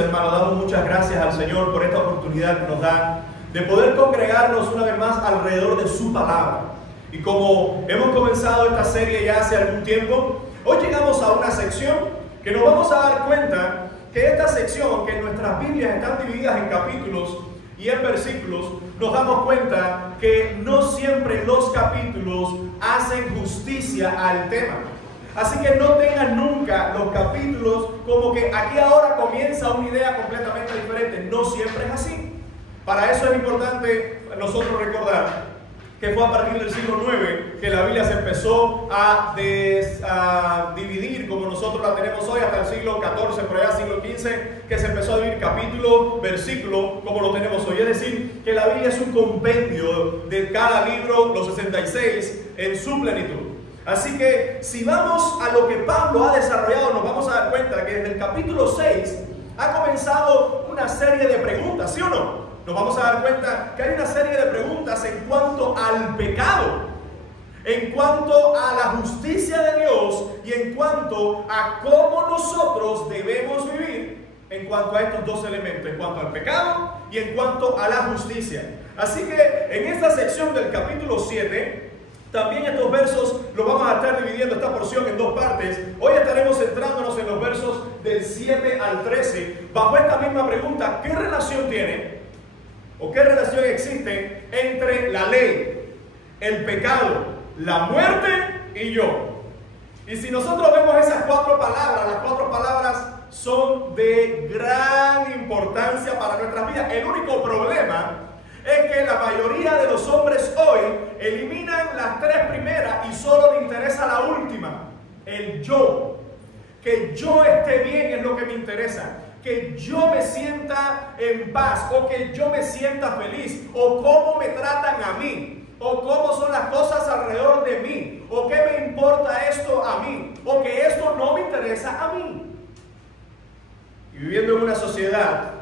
hermanos, damos muchas gracias al Señor por esta oportunidad que nos da de poder congregarnos una vez más alrededor de su palabra. Y como hemos comenzado esta serie ya hace algún tiempo, hoy llegamos a una sección que nos vamos a dar cuenta que esta sección, que en nuestras Biblias están divididas en capítulos y en versículos, nos damos cuenta que no siempre los capítulos hacen justicia al tema. Así que no tengan nunca los capítulos como que aquí ahora comienza una idea completamente diferente. No siempre es así. Para eso es importante nosotros recordar que fue a partir del siglo IX que la Biblia se empezó a dividir como nosotros la tenemos hoy, hasta el siglo XIV, por allá siglo XV, que se empezó a dividir capítulo, versículo, como lo tenemos hoy. Es decir, que la Biblia es un compendio de cada libro, los 66, en su plenitud. Así que si vamos a lo que Pablo ha desarrollado, nos vamos a dar cuenta que desde el capítulo 6 ha comenzado una serie de preguntas, ¿sí o no? Nos vamos a dar cuenta que hay una serie de preguntas en cuanto al pecado, en cuanto a la justicia de Dios y en cuanto a cómo nosotros debemos vivir en cuanto a estos dos elementos, en cuanto al pecado y en cuanto a la justicia. Así que en esta sección del capítulo 7, también estos versos los vamos a estar dividiendo esta porción en dos partes. Hoy estaremos centrándonos en los versos del 7 al 13, bajo esta misma pregunta: ¿qué relación tiene o qué relación existe entre la ley, el pecado, la muerte y yo? Y si nosotros vemos esas cuatro palabras, las cuatro palabras son de gran importancia para nuestras vidas. El único problema es que la mayoría de los hombres hoy eliminan las tres primeras y solo les interesa la última, el yo. Que yo esté bien es lo que me interesa. Que yo me sienta en paz, o que yo me sienta feliz, o cómo me tratan a mí, o cómo son las cosas alrededor de mí, o qué me importa esto a mí, o que esto no me interesa a mí. Y viviendo en una sociedad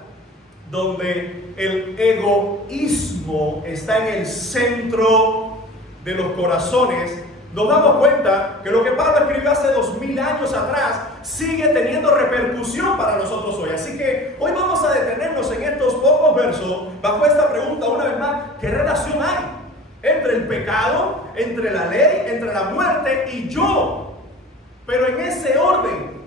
donde el egoísmo está en el centro de los corazones, nos damos cuenta que lo que Pablo escribió hace 2000 años atrás sigue teniendo repercusión para nosotros hoy. Así que hoy vamos a detenernos en estos pocos versos bajo esta pregunta una vez más: ¿qué relación hay entre el pecado, entre la ley, entre la muerte y yo? Pero en ese orden,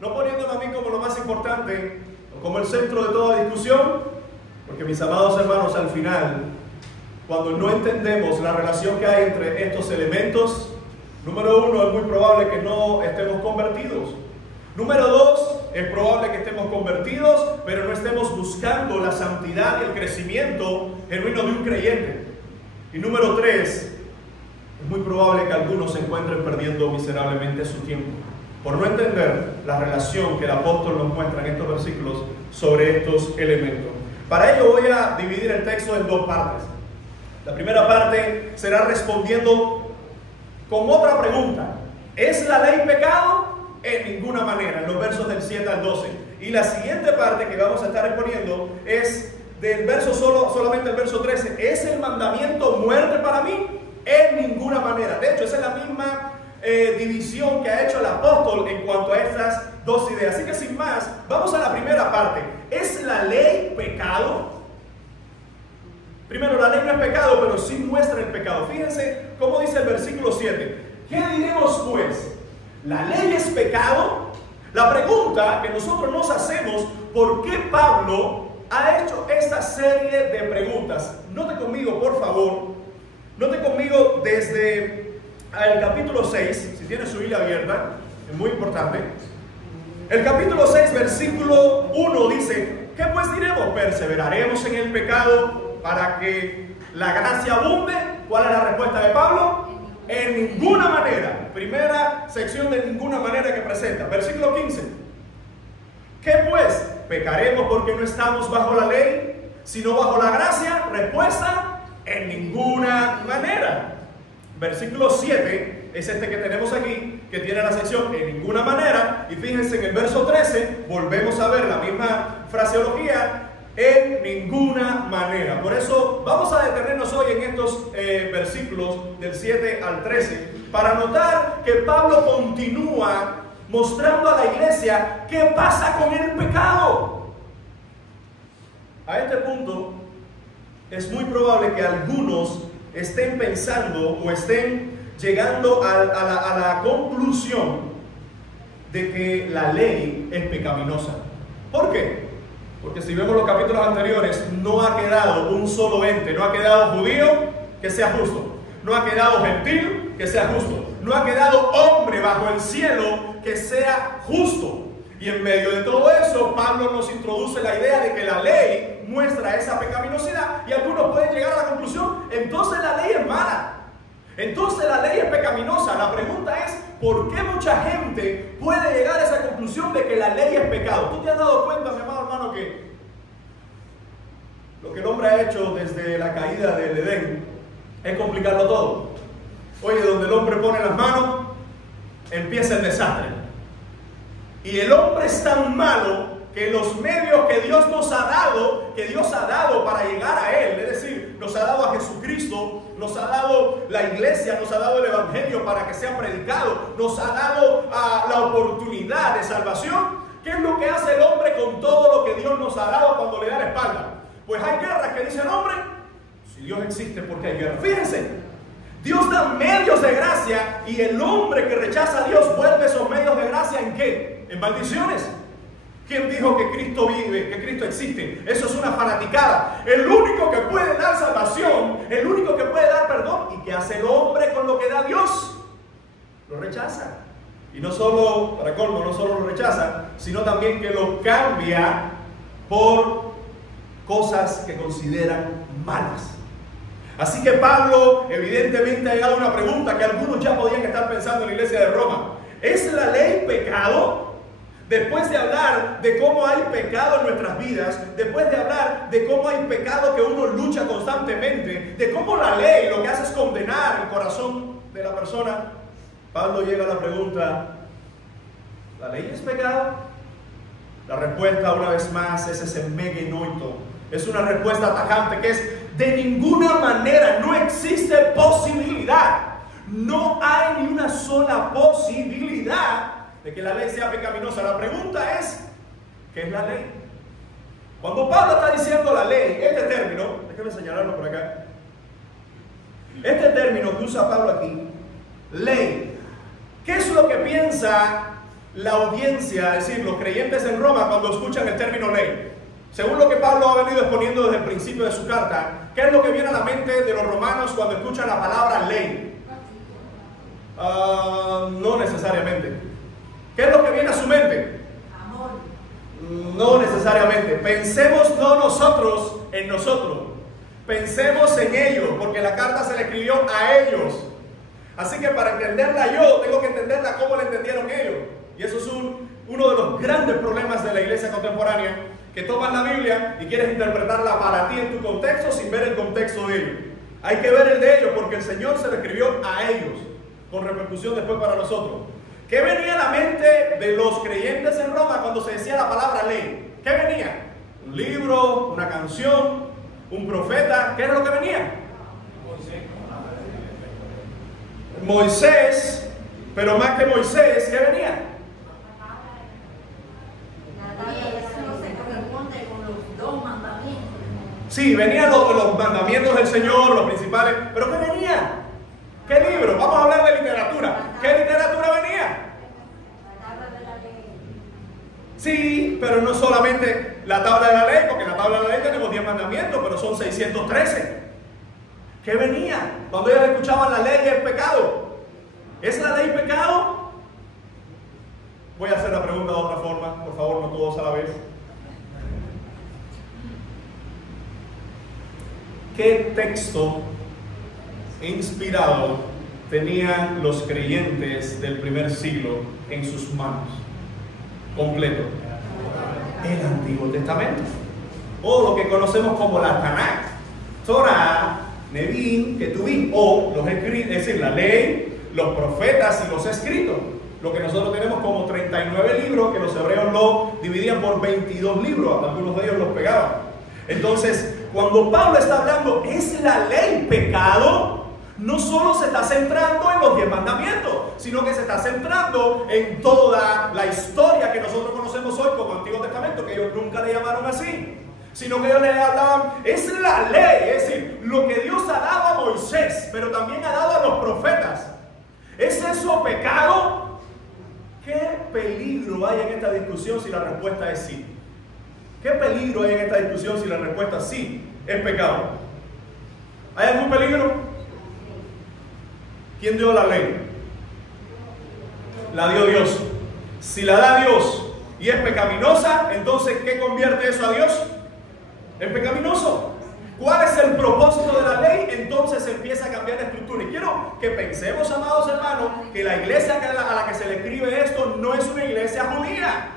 no poniéndome a mí como lo más importante, como el centro de toda discusión, porque mis amados hermanos, al final, cuando no entendemos la relación que hay entre estos elementos, número uno, es muy probable que no estemos convertidos. Número dos, es probable que estemos convertidos, pero no estemos buscando la santidad y el crecimiento genuino de un creyente. Y número tres, es muy probable que algunos se encuentren perdiendo miserablemente su tiempo por no entender la relación que el apóstol nos muestra en estos versículos sobre estos elementos. Para ello voy a dividir el texto en dos partes. La primera parte será respondiendo con otra pregunta: ¿es la ley pecado? En ninguna manera, en los versos del 7 al 12. Y la siguiente parte que vamos a estar exponiendo es del verso solamente el verso 13. ¿Es el mandamiento muerte para mí? En ninguna manera. De hecho, esa es la misma división que ha hecho el apóstol en cuanto a estas dos ideas. Así que sin más, vamos a la primera parte. ¿Es la ley pecado? Primero, la ley no es pecado, pero sí muestra el pecado. Fíjense cómo dice el versículo 7. ¿Qué diremos pues? ¿La ley es pecado? La pregunta que nosotros nos hacemos: ¿por qué Pablo ha hecho esta serie de preguntas? Note conmigo, por favor. Note conmigo desde el capítulo 6, si tiene su Biblia abierta, es muy importante. El capítulo 6, versículo 1 dice: ¿qué pues diremos? ¿Perseveraremos en el pecado para que la gracia abunde? ¿Cuál es la respuesta de Pablo? En ninguna manera. Primera sección de ninguna manera que presenta. Versículo 15. ¿Qué pues? ¿Pecaremos porque no estamos bajo la ley, sino bajo la gracia? Respuesta: en ninguna manera. Versículo 7 es este que tenemos aquí, que tiene la sección en ninguna manera. Y fíjense en el verso 13, volvemos a ver la misma fraseología: en ninguna manera. Por eso vamos a detenernos hoy en estos versículos del 7 al 13, para notar que Pablo continúa mostrando a la iglesia qué pasa con el pecado. A este punto, es muy probable que algunos estén pensando o estén llegando a la conclusión de que la ley es pecaminosa. ¿Por qué? Porque si vemos los capítulos anteriores, no ha quedado un solo ente, no ha quedado judío que sea justo, no ha quedado gentil que sea justo, no ha quedado hombre bajo el cielo que sea justo. Y en medio de todo eso, Pablo nos introduce la idea de que la ley muestra esa pecaminosidad y algunos pueden llegar a la conclusión, entonces la ley es mala, entonces la ley es pecaminosa. La pregunta es, ¿por qué mucha gente puede llegar a esa conclusión de que la ley es pecado? ¿Tú te has dado cuenta, mi amado hermano, que lo que el hombre ha hecho desde la caída del Edén es complicarlo todo? Oye, donde el hombre pone las manos, empieza el desastre. Y el hombre es tan malo que los medios que Dios nos ha dado para llegar a Él, es decir, nos ha dado a Jesucristo, nos ha dado la iglesia, nos ha dado el evangelio para que sea predicado, nos ha dado la oportunidad de salvación. ¿Qué es lo que hace el hombre con todo lo que Dios nos ha dado cuando le da la espalda? Pues hay guerras que dice el hombre, si Dios existe, ¿por qué hay guerra? Fíjense, Dios da medios de gracia y el hombre que rechaza a Dios vuelve esos medios de gracia ¿en qué? En maldiciones. ¿Quién dijo que Cristo vive, que Cristo existe? Eso es una fanaticada. El único que puede dar salvación, el único que puede dar perdón. ¿Y qué hace el hombre con lo que da Dios? Lo rechaza. Y no solo, para colmo, no solo lo rechaza, sino también que lo cambia por cosas que consideran malas. Así que Pablo evidentemente ha llegado a una pregunta que algunos ya podían estar pensando en la iglesia de Roma. ¿Es la ley pecado? Después de hablar de cómo hay pecado en nuestras vidas, después de hablar de cómo hay pecado que uno lucha constantemente, de cómo la ley lo que hace es condenar el corazón de la persona, Pablo llega a la pregunta, ¿la ley es pecado? La respuesta una vez más es ese megenoito. Es una respuesta tajante que es de ninguna manera, no existe posibilidad. No hay ni una sola posibilidad de que la ley sea pecaminosa. La pregunta es, ¿qué es la ley? Cuando Pablo está diciendo la ley, este término, déjeme señalarlo por acá, este término que usa Pablo aquí, ley, ¿qué es lo que piensa la audiencia, es decir, los creyentes en Roma cuando escuchan el término ley? Según lo que Pablo ha venido exponiendo desde el principio de su carta, ¿qué es lo que viene a la mente de los romanos cuando escuchan la palabra ley? No necesariamente. ¿Qué es lo que viene a su mente? Amor. No necesariamente. Pensemos no nosotros en nosotros. Pensemos en ellos, porque la carta se le escribió a ellos. Así que para entenderla yo, tengo que entenderla como la entendieron ellos. Y eso es uno de los grandes problemas de la iglesia contemporánea, que tomas la Biblia y quieres interpretarla para ti en tu contexto sin ver el contexto de ellos. Hay que ver el de ellos, porque el Señor se le escribió a ellos, con repercusión después para nosotros. ¿Qué venía a la mente de los creyentes en Roma cuando se decía la palabra ley? ¿Qué venía? ¿Un libro? ¿Una canción? ¿Un profeta? ¿Qué era lo que venía? Moisés, pero más que Moisés, ¿qué venía? Eso no se corresponde con los dos mandamientos. Sí, venían los mandamientos del Señor, los principales, pero ¿qué venía? ¿Qué libro? Vamos a hablar de literatura. ¿Qué literatura venía? La tabla de la ley. Sí, pero no solamente la tabla de la ley, porque en la tabla de la ley tenemos 10 mandamientos, pero son 613. ¿Qué venía? Cuando ellos escuchaban la ley es pecado. ¿Es la ley pecado? Voy a hacer la pregunta de otra forma, por favor, no todos a la vez. ¿Qué texto inspirado tenían los creyentes del primer siglo en sus manos? Completo. El Antiguo Testamento, o lo que conocemos como la Tanakh, Torah, Nevi'im, Ketuvim, o los escritos, es decir, la ley, los profetas y los escritos. Lo que nosotros tenemos como 39 libros, que los hebreos lo dividían por 22 libros, algunos de ellos los pegaban. Entonces, cuando Pablo está hablando, ¿es la ley pecado? No solo se está centrando en los 10 mandamientos, sino que se está centrando en toda la historia que nosotros conocemos hoy como Antiguo Testamento, que ellos nunca le llamaron así. sino que ellos le hablaban, es la ley, es decir, lo que Dios ha dado a Moisés, pero también ha dado a los profetas. ¿Es eso pecado? ¿Qué peligro hay en esta discusión si la respuesta es sí? ¿Qué peligro hay en esta discusión si la respuesta sí es pecado? ¿Hay algún peligro? ¿Quién dio la ley? La dio Dios. Si la da Dios y es pecaminosa, entonces ¿qué convierte eso a Dios? En pecaminoso. ¿Cuál es el propósito de la ley? Entonces empieza a cambiar la estructura. Y quiero que pensemos, amados hermanos, que la iglesia a la que se le escribe esto no es una iglesia judía.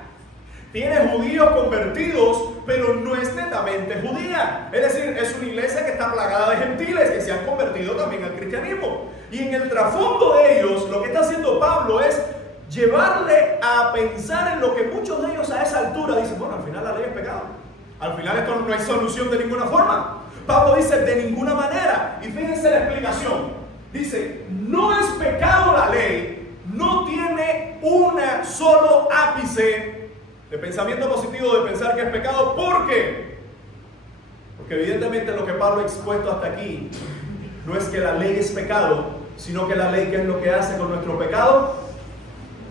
Tiene judíos convertidos, pero no es netamente judía. Es decir, es una iglesia que está plagada de gentiles que se han convertido también al cristianismo. Y en el trasfondo de ellos, lo que está haciendo Pablo es llevarle a pensar en lo que muchos de ellos a esa altura dicen, bueno, al final la ley es pecado. Al final esto no hay solución de ninguna forma. Pablo dice, de ninguna manera. Y fíjense la explicación. Dice, no es pecado la ley, no tiene un solo ápice de pensamiento positivo de pensar que es pecado. ¿Por qué? Porque evidentemente lo que Pablo ha expuesto hasta aquí no es que la ley es pecado, sino que la ley, ¿qué es lo que hace con nuestro pecado?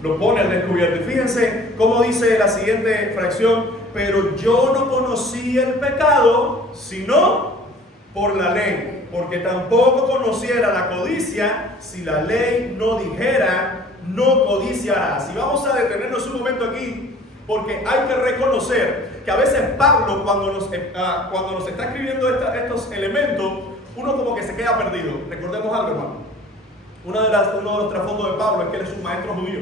Lo pone al descubierto. Y fíjense cómo dice la siguiente fracción: pero yo no conocí el pecado sino por la ley, porque tampoco conociera la codicia si la ley no dijera no codiciarás. Y vamos a detenernos un momento aquí, porque hay que reconocer que a veces Pablo, cuando nos está escribiendo estos elementos, uno como que se queda perdido. Recordemos algo, hermano. Uno de los trasfondos de Pablo es que él es un maestro judío.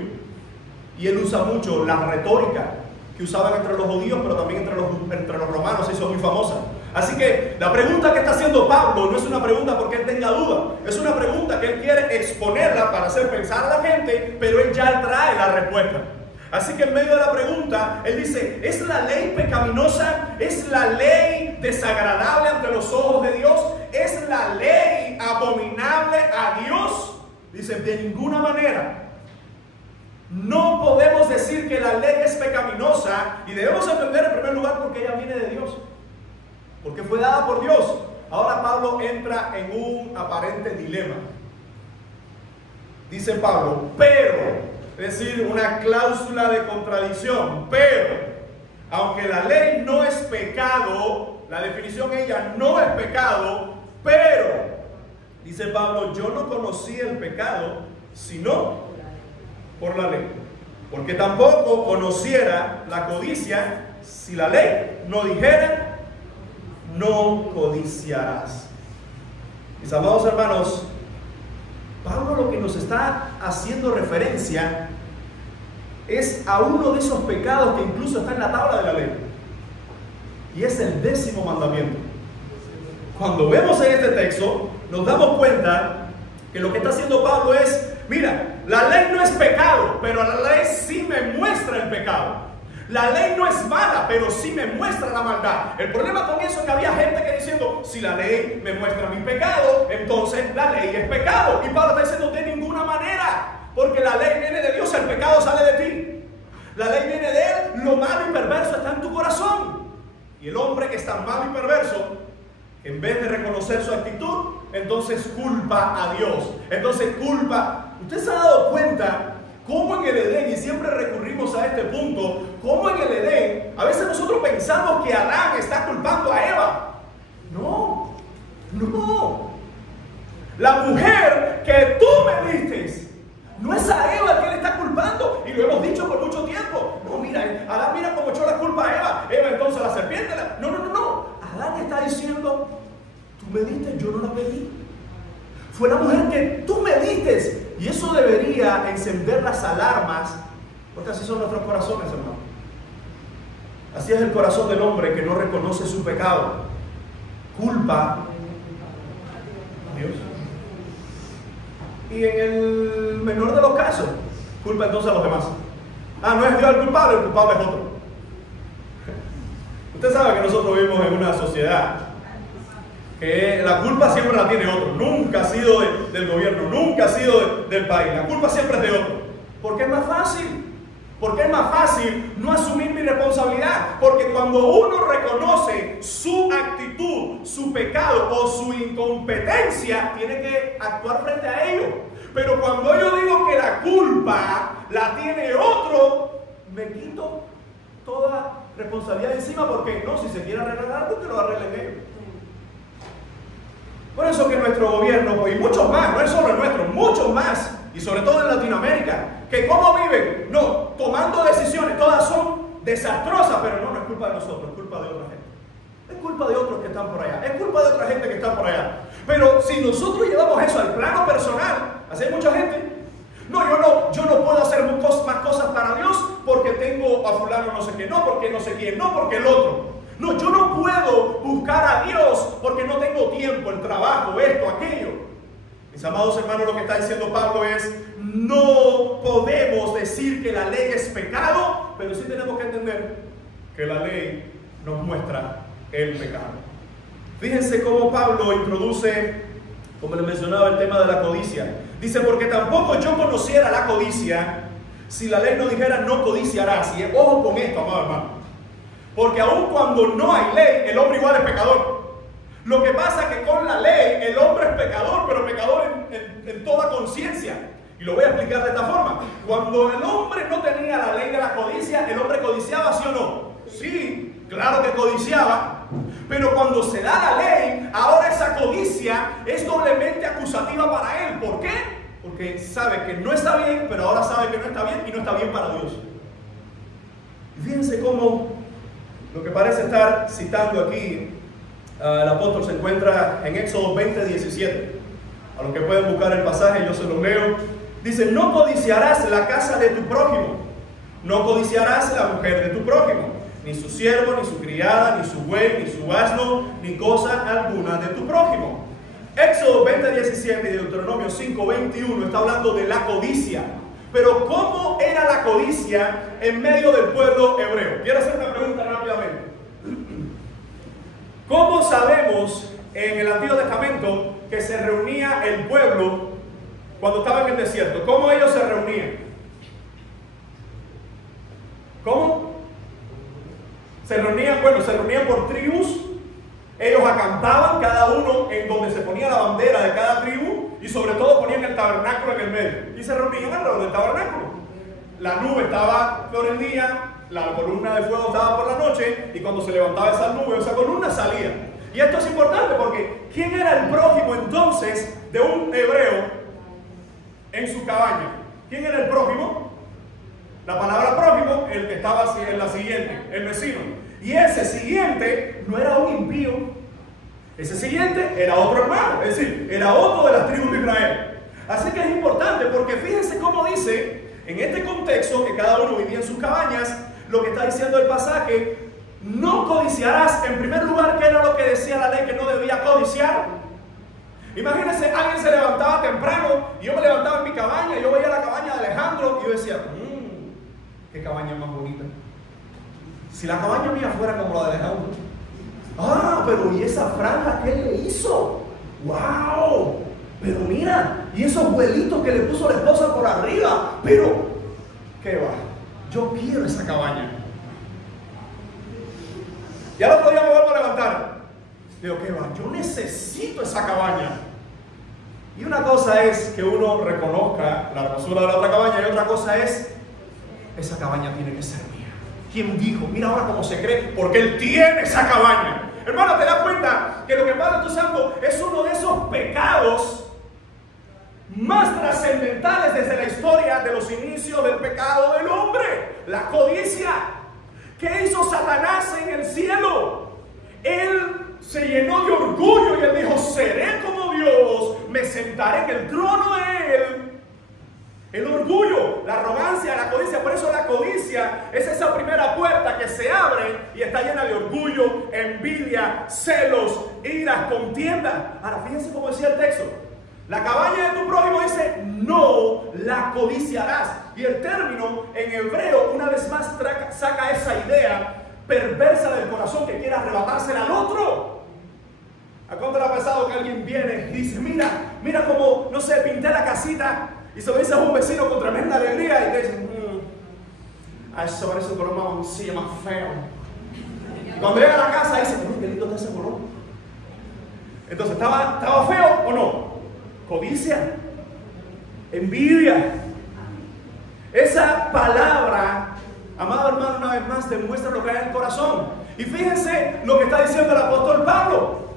Y él usa mucho la retórica que usaban entre los judíos, pero también entre los romanos, se hizo muy famosa. Así que la pregunta que está haciendo Pablo no es una pregunta porque él tenga duda, es una pregunta que él quiere exponerla para hacer pensar a la gente, pero él ya trae la respuesta. Así que en medio de la pregunta, él dice, ¿es la ley pecaminosa? ¿Es la ley desagradable ante los ojos de Dios? ¿Es la ley abominable a Dios? Dice, de ninguna manera. No podemos decir que la ley es pecaminosa, y debemos entender en primer lugar porque ella viene de Dios, porque fue dada por Dios. Ahora Pablo entra en un aparente dilema. Dice Pablo, pero, es decir, una cláusula de contradicción, pero, aunque la ley no es pecado, la definición ella no es pecado, pero, dice Pablo, yo no conocí el pecado sino por la ley, porque tampoco conociera la codicia si la ley no dijera no codiciarás. Mis amados hermanos, Pablo lo que nos está haciendo referencia es a uno de esos pecados que incluso está en la tabla de la ley, y es el 10º mandamiento. Cuando vemos en este texto nos damos cuenta que lo que está haciendo Pablo es, mira, la ley no es pecado, pero la ley sí me muestra el pecado. La ley no es mala, pero sí me muestra la maldad. El problema con eso es que había gente que diciendo, si la ley me muestra mi pecado, entonces la ley es pecado. Y Pablo está diciendo, de ninguna manera, porque la ley viene de Dios, el pecado sale de ti. La ley viene de Él, lo malo y perverso está en tu corazón. Y el hombre que es tan malo y perverso, en vez de reconocer su actitud, entonces culpa a Dios. Entonces culpa. ¿Usted se ha dado cuenta cómo en el Edén, y siempre recurrimos a este punto, cómo en el Edén, a veces nosotros pensamos que Adán está culpando a Eva? No, no. La mujer que tú me diste, no es a Eva que él está culpando, y lo hemos dicho por mucho tiempo. No, mira, Adán mira cómo echó la culpa a Eva. Eva entonces la serpiente. No. Adán está diciendo, tú me diste, yo no la pedí. Fue la mujer que tú me diste. Y eso debería encender las alarmas, porque así son nuestros corazones, hermano. Así es el corazón del hombre que no reconoce su pecado. Culpa a Dios. Y en el menor de los casos, culpa entonces a los demás. No es Dios el culpable es otro. Usted sabe que nosotros vivimos en una sociedad que la culpa siempre la tiene otro. Nunca ha sido del gobierno, nunca ha sido del país. La culpa siempre es de otro, porque es más fácil. Porque es más fácil no asumir mi responsabilidad. Porque cuando uno reconoce su actitud, su pecado o su incompetencia, tiene que actuar frente a ello. Pero cuando yo digo que la culpa la tiene otro, me quito toda responsabilidad encima, porque no, si se quiere arreglar algo, que lo arreglen ellos. Por eso que nuestro gobierno, y muchos más, no es solo el nuestro, muchos más, y sobre todo en Latinoamérica, que cómo viven, no, tomando decisiones, todas son desastrosas, pero no es culpa de nosotros, es culpa de otra gente. Es culpa de otros que están por allá, es culpa de otra gente que está por allá. Pero si nosotros llevamos eso al plano personal, así hay mucha gente, no, yo no puedo hacer más cosas para Dios porque tengo a fulano no sé qué, no porque no sé quién, no porque el otro. No, yo no puedo buscar a Dios porque no tengo tiempo, el trabajo, esto, aquello. Mis amados hermanos, lo que está diciendo Pablo es, no podemos decir que la ley es pecado, pero sí tenemos que entender que la ley nos muestra el pecado. Fíjense cómo Pablo introduce, como les mencionaba, el tema de la codicia. Dice, porque tampoco yo conociera la codicia si la ley no dijera no codiciarás. Y ojo con esto, amado hermano. Porque aun cuando no hay ley, el hombre igual es pecador. Lo que pasa es que con la ley el hombre es pecador, pero pecador en toda conciencia. Y lo voy a explicar de esta forma. Cuando el hombre no tenía la ley de la codicia, ¿el hombre codiciaba, sí o no? Sí, claro que codiciaba. Pero cuando se da la ley, ahora esa codicia es doblemente acusativa para él. ¿Por qué? Porque sabe que no está bien, pero ahora sabe que no está bien y no está bien para Dios. Y fíjense cómo lo que parece estar citando aquí el apóstol se encuentra en Éxodo 20:17. A los que pueden buscar el pasaje, yo se lo leo. Dice, no codiciarás la casa de tu prójimo, no codiciarás la mujer de tu prójimo, ni su siervo, ni su criada, ni su buey, ni su asno, ni cosa alguna de tu prójimo. Éxodo 20:17 y Deuteronomio 5:21 está hablando de la codicia. Pero ¿cómo era la codicia en medio del pueblo hebreo? Quiero hacer una pregunta rápidamente. ¿Cómo sabemos en el Antiguo Testamento que se reunía el pueblo cuando estaba en el desierto? ¿Cómo ellos se reunían? ¿Cómo? Se reunían por tribus. Ellos acampaban cada uno en donde se ponía la bandera de cada tribu y sobre todo ponían el tabernáculo en el medio y se reunían alrededor del tabernáculo. La nube estaba por el día, la columna de fuego estaba por la noche y cuando se levantaba esa nube, esa columna salía. Y esto es importante porque ¿quién era el prójimo entonces de un hebreo en su cabaña? ¿Quién era el prójimo? La palabra prójimo, el que estaba en la siguiente, el vecino. Y ese siguiente no era un impío. Ese siguiente era otro hermano, es decir, era otro de las tribus de Israel. Así que es importante porque fíjense cómo dice, en este contexto que cada uno vivía en sus cabañas, lo que está diciendo el pasaje, no codiciarás. En primer lugar, ¿qué era lo que decía la ley que no debía codiciar? Imagínense, alguien se levantaba temprano y yo me levantaba en mi cabaña, yo veía la cabaña de Alejandro y yo decía, qué cabaña más bonita. Si la cabaña mía fuera como la de Alejandro. Pero ¿y esa franja que él le hizo? ¡Wow! Pero mira, y esos vuelitos que le puso la esposa por arriba. Pero, ¿qué va? Yo quiero esa cabaña. Y al otro día me vuelvo a levantar. Digo, ¿qué va? Yo necesito esa cabaña. Y una cosa es que uno reconozca la hermosura de la otra cabaña y otra cosa es, esa cabaña tiene que ser mía. ¿Quién dijo? Mira ahora cómo se cree, porque él tiene esa cabaña. Hermano, ¿te das cuenta que lo que Pablo está usando es uno de esos pecados más trascendentales desde la historia de los inicios del pecado del hombre? La codicia. ¿Qué hizo Satanás en el cielo? Él se llenó de orgullo y él dijo, seré como Dios, me sentaré en el trono de él. El orgullo, la arrogancia, la codicia. Por eso la codicia es esa primera puerta que se abre y está llena de orgullo, envidia, celos, iras, contienda. Ahora fíjense cómo decía el texto. La cabaña de tu prójimo dice, no la codiciarás. Y el término en hebreo una vez más saca esa idea perversa del corazón que quiere arrebatársela al otro. ¿A cuánto le ha pasado que alguien viene y dice, mira cómo, no sé, pinté la casita? Y se lo dice a un vecino con tremenda alegría y te dicen, a eso se parece un color más mamoncillo, más feo. Y cuando llega a la casa dice, qué lindo está ese color. Entonces, ¿estaba feo o no? Codicia, envidia. Esa palabra, amado hermano, una vez más demuestra lo que hay en el corazón. Y fíjense lo que está diciendo el apóstol Pablo.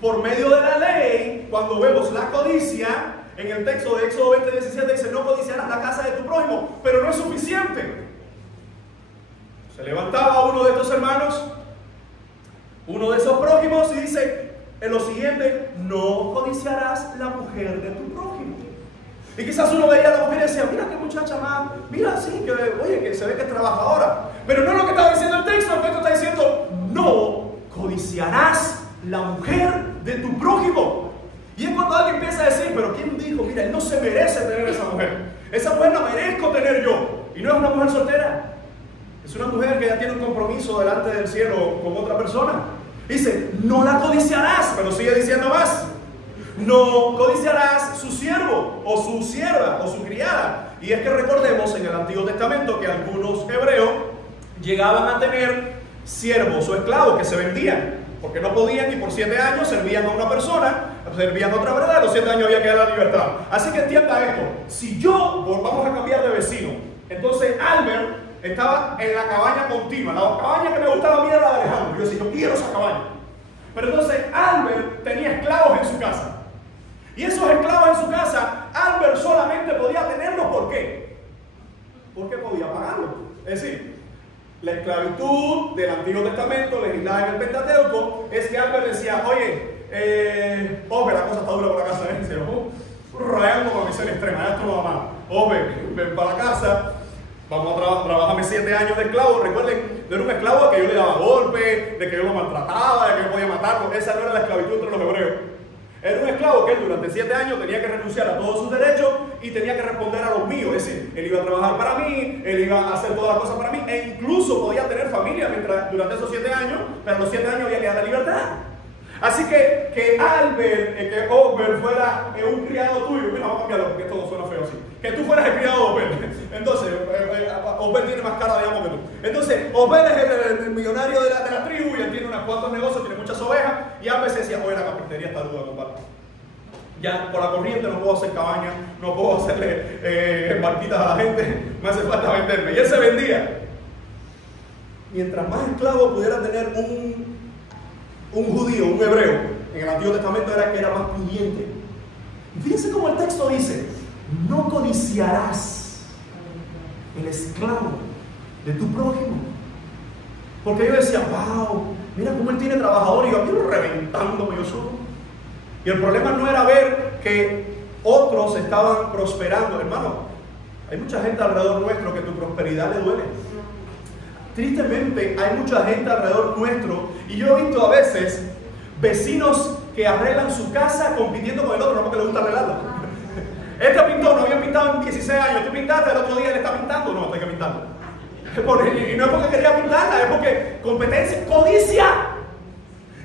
Por medio de la ley, cuando vemos la codicia, en el texto de Éxodo 20:17 dice, no codiciarás la casa de tu prójimo, pero no es suficiente. Se levantaba uno de estos hermanos, uno de esos prójimos, y dice en lo siguiente, no codiciarás la mujer de tu prójimo. Y quizás uno veía a la mujer y decía, mira qué muchacha más, mira sí, que oye, que se ve que es trabajadora. Pero no es lo que está diciendo el texto está diciendo, no codiciarás la mujer de tu prójimo. Y es cuando alguien empieza a decir, pero ¿quién dijo? Mira, él no se merece tener esa mujer. Esa mujer la merezco tener yo. Y no es una mujer soltera. Es una mujer que ya tiene un compromiso delante del cielo con otra persona. Dice, no la codiciarás, pero sigue diciendo más. No codiciarás su siervo, o su sierva, o su criada. Y es que recordemos en el Antiguo Testamento que algunos hebreos llegaban a tener siervos o esclavos que se vendían, porque no podían y por 7 años servían a una persona, servían a otra, ¿verdad? A los 7 años había que dar la libertad. Así que entienda esto, si yo, vamos a cambiar de vecino, entonces Albert estaba en la cabaña continua, la cabaña que me gustaba a mí era la de Alejandro, yo decía, yo quiero esa cabaña. Pero entonces Albert tenía esclavos en su casa, y esos esclavos en su casa, Albert solamente podía tenerlos, ¿por qué? Porque podía pagarlos. Es decir, la esclavitud del Antiguo Testamento, legislada en el Pentateuco, es que Albert decía, oye, la cosa está dura por la casa, rayando con misión extrema, esto no va mal. Ven para la casa, vamos a trabajarme 7 años de esclavo. Recuerden, no era un esclavo a que yo le daba golpes, de que yo lo maltrataba, de que yo podía matarlo. Esa no era la esclavitud entre los hebreos. Era un esclavo que durante 7 años tenía que renunciar a todos sus derechos y tenía que responder a los míos. Es decir, él iba a trabajar para mí, él iba a hacer todas las cosas para mí, e incluso podía tener familia durante esos 7 años, pero a los 7 años había que dar la libertad. Así que Albert, que Obed fuera un criado tuyo, mira, vamos a cambiarlo porque esto suena feo así. Que tú fueras el criado de Obed. Entonces, Obed tiene más cara de amo que tú. Entonces, Obed es el millonario de la tribu y él tiene unos cuantos negocios, tiene muchas ovejas. Y a veces decía, oye, la carpintería está dura, compadre. Ya por la corriente no puedo hacer cabañas, no puedo hacerle barquitas a la gente, me hace falta venderme. Y él se vendía. Mientras más esclavos pudiera tener un judío, un hebreo, en el Antiguo Testamento era que era más pudiente. Fíjense cómo el texto dice, no codiciarás el esclavo de tu prójimo. Porque yo decía, wow, mira cómo él tiene trabajadores y yo aquí reventándome yo solo. Y el problema no era ver que otros estaban prosperando. Hermano, hay mucha gente alrededor nuestro que tu prosperidad le duele. Tristemente hay mucha gente alrededor nuestro, y yo he visto a veces vecinos que arreglan su casa compitiendo con el otro, no porque le gusta arreglarla. Este pintó, no había pintado en 16 años, tú pintaste, el otro día le está pintando, no, hay que pintarlo. Y no es porque quería pintarla, es porque competencia, codicia.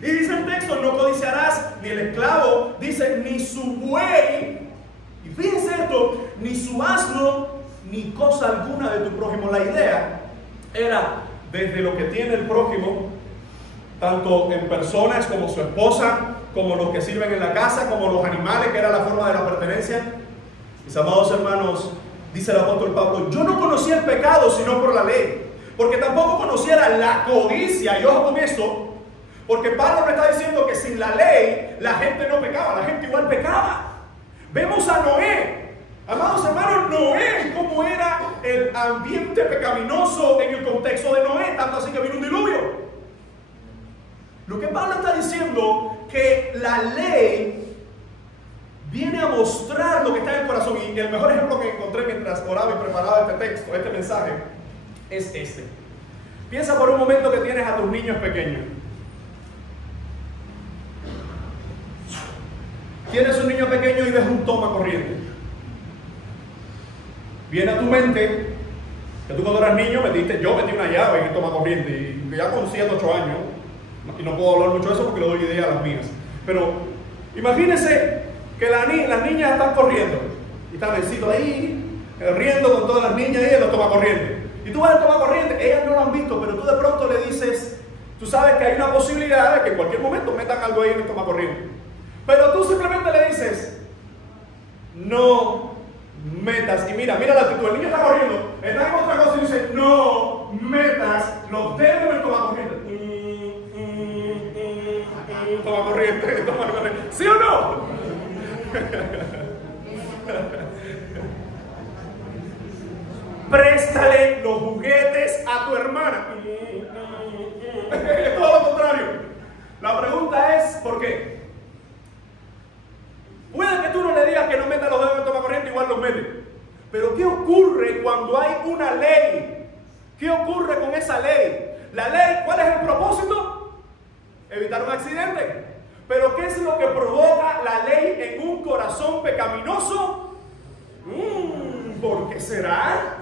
Y dice el texto, no codiciarás ni el esclavo, dice ni su buey, y fíjense esto, ni su asno, ni cosa alguna de tu prójimo. La idea era desde lo que tiene el prójimo, tanto en personas como su esposa, como los que sirven en la casa, como los animales, que era la forma de la pertenencia. Mis amados hermanos, dice el apóstol Pablo, yo no conocía el pecado sino por la ley, porque tampoco conociera la codicia. Y ojo con esto, porque Pablo no está diciendo que sin la ley la gente no pecaba, la gente igual pecaba. Vemos a Noé. Amados hermanos, Noé, cómo era el ambiente pecaminoso en el contexto de Noé, tanto así que vino un diluvio. Lo que Pablo está diciendo, que la ley viene a mostrar lo que está en el corazón. Y el mejor ejemplo que encontré mientras oraba y preparaba este texto, este mensaje, es este. Piensa por un momento que tienes a tus niños pequeños. Tienes un niño pequeño y ves un toma corriente. Viene a tu mente que tú cuando eras niño yo metí una llave en el toma corriente y ya con 7, 8 años, y no puedo hablar mucho de eso porque le doy idea a las mías, pero imagínense que las niñas están corriendo y están el sitio ahí riendo con todas las niñas ahí en los toma corriente, y tú vas al toma corriente. Ellas no lo han visto, pero tú de pronto le dices, tú sabes que hay una posibilidad de que en cualquier momento metan algo ahí en el toma corriente. Pero tú simplemente le dices, no metas. Y mira la actitud. El niño está corriendo, está en otra cosa y dice, no metas los dedos en el toma corriente. Toma corriente. ¿Sí o no? Préstale los juguetes a tu hermana. Es todo lo contrario. La pregunta es, ¿por qué? Puede que tú no le digas que no meta los dedos en el toma corriente, igual los mete. Pero ¿qué ocurre cuando hay una ley? ¿Qué ocurre con esa ley? La ley, ¿cuál es el propósito? Evitar un accidente. Pero ¿qué es lo que provoca la ley en un corazón pecaminoso? ¿Por qué será?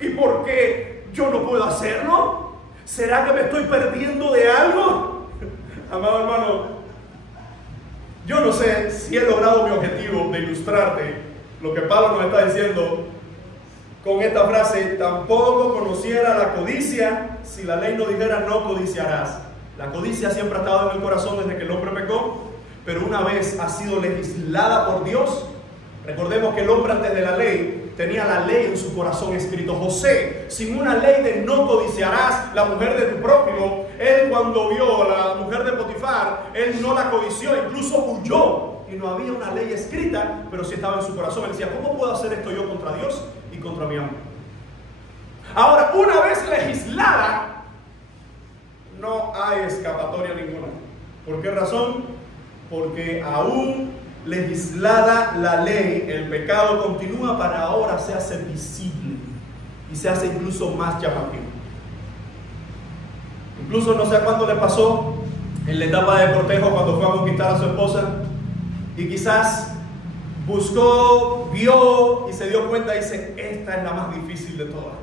¿Y por qué yo no puedo hacerlo? ¿Será que me estoy perdiendo de algo? Amado hermano, yo no sé si he logrado mi objetivo de ilustrarte lo que Pablo nos está diciendo con esta frase: tampoco conociera la codicia si la ley no dijera no codiciarás. La codicia siempre ha estado en el corazón desde que el hombre pecó, pero una vez ha sido legislada por Dios. Recordemos que el hombre antes de la ley tenía la ley en su corazón escrito. José, sin una ley de no codiciarás la mujer de tu prójimo, él cuando vio a la mujer de Potifar, él no la codició, incluso huyó. Y no había una ley escrita, pero sí estaba en su corazón. Él decía, ¿cómo puedo hacer esto yo contra Dios y contra mi amo? Ahora, una vez legislada, no hay escapatoria ninguna. ¿Por qué razón? Porque aún legislada la ley, el pecado continúa para ahora se hace visible y se hace incluso más llamativo. Incluso no sé cuándo le pasó en la etapa de cortejo cuando fue a conquistar a su esposa y quizás buscó, vio y se dio cuenta y dice, esta es la más difícil de todas.